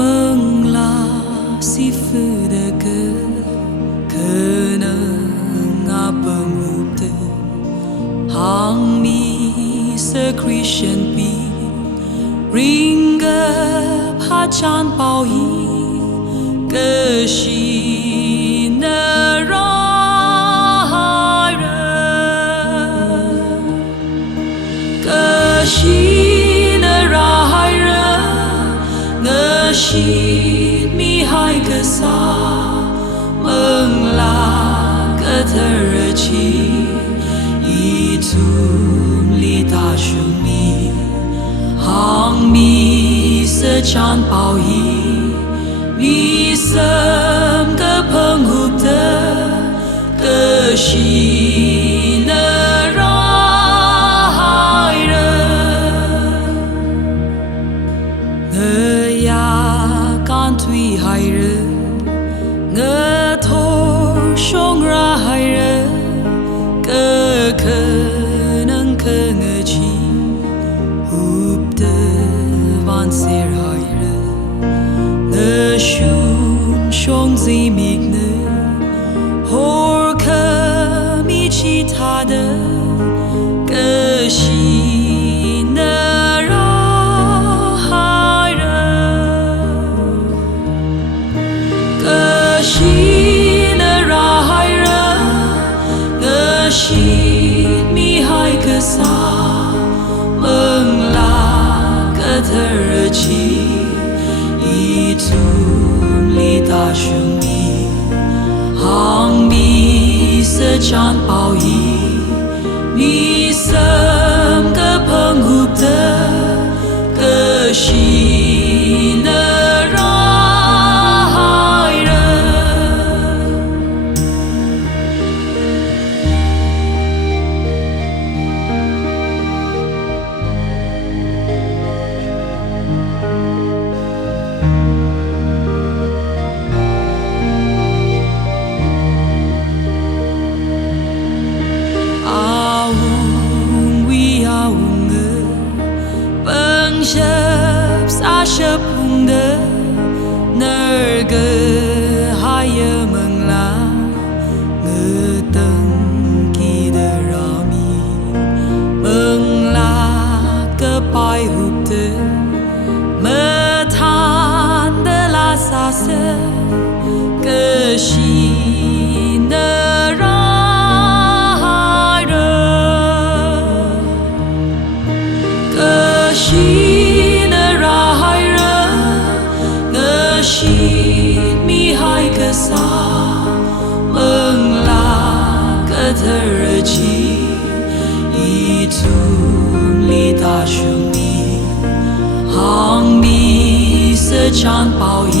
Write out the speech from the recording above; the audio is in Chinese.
梦啦，是负的歌，可能啊本无的，行米是 Christian 比，ring 个怕占包衣，可惜那让害人，可惜那让害人。西米海格萨蒙拉格特热气，一图里大雄米，航米色占包衣，米色个澎湖的个西那让害人，那呀干脆害人，那头上ra害人，个可能可我起，呼的万世害人，那胸上子密呢，或可米其他的个西那让。西那让害人，我西米海格萨蒙拉格特热气，一图里大雄米，航米色占包衣，米色个澎湖的个西那让。Sasha Punda Nerga Haya Mengla Ngeteng Kida Rami Mengla Kepai Hupte Metan de la Sasa Keshi Nerahira Keshi西米海格萨蒙拉格特热气，一图里大雄米，航米色占包衣。